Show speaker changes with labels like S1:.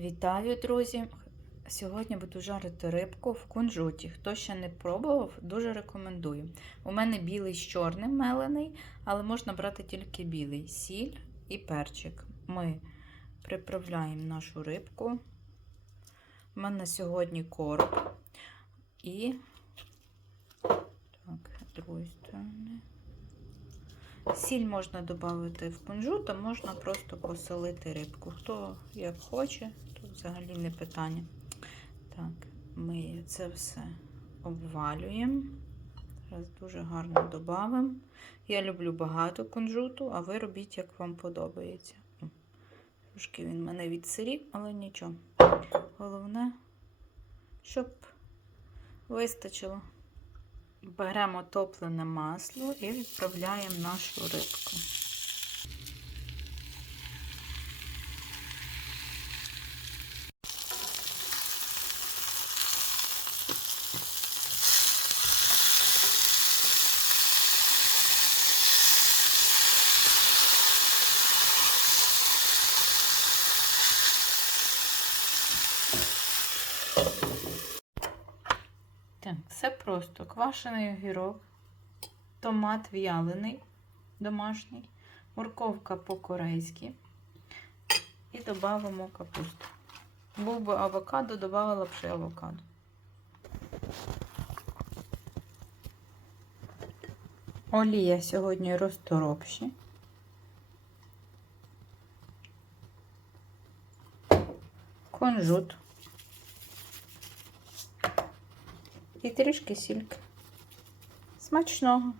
S1: Вітаю, друзі! Сьогодні буду жарити рибку в кунжуті. Хто ще не пробував, дуже рекомендую. У мене білий з чорним мелений, але можна брати тільки білий сіль і перчик. Ми приправляємо нашу рибку. У мене сьогодні короб і так, другої сторони. Сіль можна додати в кунжут, а можна просто посолити рибку. Хто як хоче, то взагалі не питання. Так, ми це все обвалюємо. Зараз дуже гарно додамо. Я люблю багато кунжуту, а ви робіть, як вам подобається. Трошки він мене відсирів, але нічого. Головне, щоб вистачило. Беремо топлене масло і відправляємо нашу рибку. Так, все просто. Квашений огірок, томат в'ялений, домашній, морковка по-корейськи і додамо капусту. Був би авокадо, додавала б ще авокадо. Олія сьогодні розторопші. Кунжут. І трішки сільки. Смачного.